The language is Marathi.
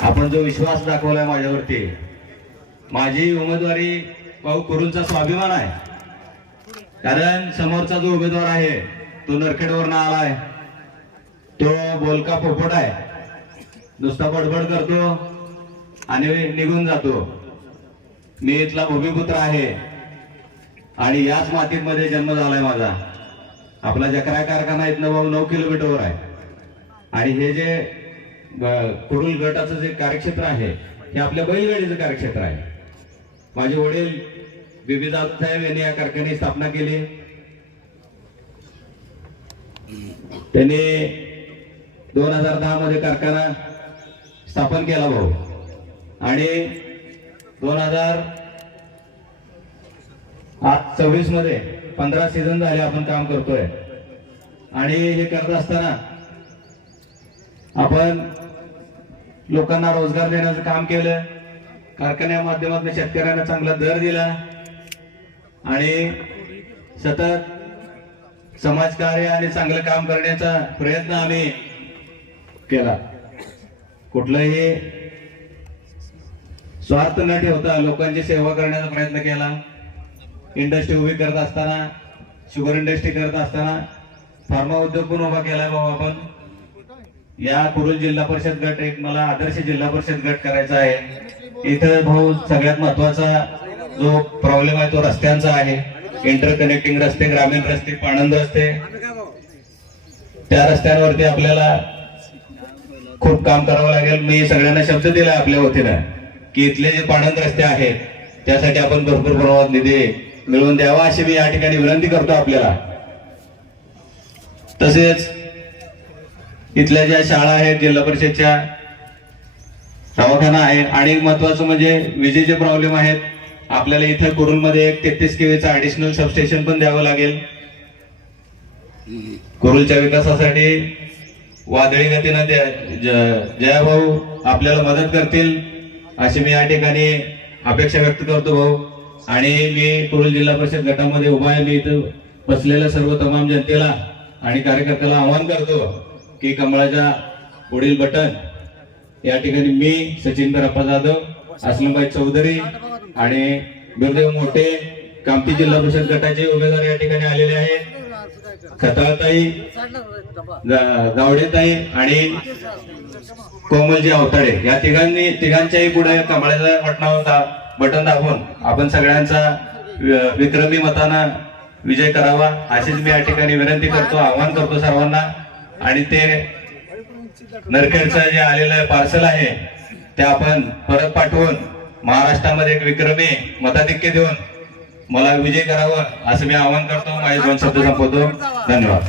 आपण जो विश्वास दाखवलाय माझ्यावरती, माझी उमेदवारी भाऊ कुरुलचा स्वाभिमान आहे. कारण समोरचा जो उमेदवार आहे तो नरखेडवरनं आलाय, तो बोलका पोपट आहे, नुसता बडबड करतो आणि निघून जातो. मी इथला भूमिपुत्र आहे आणि याच मातीमध्ये जन्म झालाय माझा. आपला जकरा कारखाना इथनं भाऊ 9 किलोमीटरवर आहे. आणि हे जे कुरुल गटाचं जे कार्यक्षेत्र आहे हे आपल्या बैलगाडीचं कार्यक्षेत्र आहे. माझे वडील बीबी जाधव साहेब यांनी या कारखान्याची स्थापना केली. त्यांनी 2010 मध्ये कारखाना स्थापन केला भाऊ. आणि 2024 मध्ये 15 सीझन झाले आपण काम करतोय. आणि हे करत असताना आपण लोकांना रोजगार देण्याचं काम केलं. कारखान्या माध्यमातून शेतकऱ्यांना चांगला दर दिला आणि सतत समाजकार्य आणि चांगलं काम करण्याचा प्रयत्न आम्ही केला. कुठलंही स्वार्थ न ठेवता लोकांची सेवा करण्याचा प्रयत्न केला. इंडस्ट्री उभी करत असताना, शुगर इंडस्ट्री करत असताना फार्मा उद्योग पण उभा केलाय भाऊ आपण. या कुरुल जिल्हा परिषद गट एक मला आदर्श जिल्हा परिषद गट करायचा आहे. इथं भाऊ सगळ्यात महत्वाचा जो प्रॉब्लेम आहे तो रस्त्यांचा आहे. इंटरकनेक्टिंग रस्ते, ग्रामीण रस्ते, पाणंद रस्ते, त्या रस्त्यांवरती आपल्याला खूप काम करावं लागेल. मी सगळ्यांना शब्द दिलाय आपल्या वतीनं की इथले जे पाणंद रस्ते आहेत त्यासाठी आपण भरपूर प्रमाणात निधी मिळवून द्यावा अशी मी या ठिकाणी विनंती करतो आपल्याला. तसेच इथल्या ज्या शाळा आहेत, जिल्हा परिषदच्या दवाखाना आहे आणि महत्वाचं म्हणजे विजेचे प्रॉब्लेम आहेत. आपल्याला इथं कुरुलमध्ये एक 33 केव्हीचं ऍडिशनल सबस्टेशन पण द्यावं लागेल. कुरुलच्या विकासासाठी वादळी गतीनं जयाभाऊ आपल्याला मदत करतील अशी मी या ठिकाणी अपेक्षा व्यक्त करतो भाऊ. आणि मी कुरुल जिल्हा परिषद गटामध्ये उभा आहे. मी इथं बसलेल्या सर्व तमाम जनतेला आणि कार्यकर्त्याला आवाहन करतो की कमळाच्या पुढील बटन या ठिकाणी मी सचिन दरप्पा जाधव, असलमभाई चौधरी आणि बिरदेव मोठे कामठी जिल्हा परिषद गटाचे उमेदवार या ठिकाणी आलेले आहेत. खताळताई, गावडेताई आणि कोमलजी अवताडे या तिघांच्याही पुढे कमळाच्या बटन दाबून आपण सगळ्यांचा विक्रमी मतानं विजय करावा अशीच मी या ठिकाणी विनंती करतो, आवाहन करतो सर्वांना. आणि ते नरखेडचं जे आलेलं पार्सल आहे ते आपण परत पाठवून महाराष्ट्रामध्ये एक विक्रमी मताधिक्य देऊन मला विजय करावं असं मी आवाहन करतो. माझे 2 शब्द संपवतो. धन्यवाद.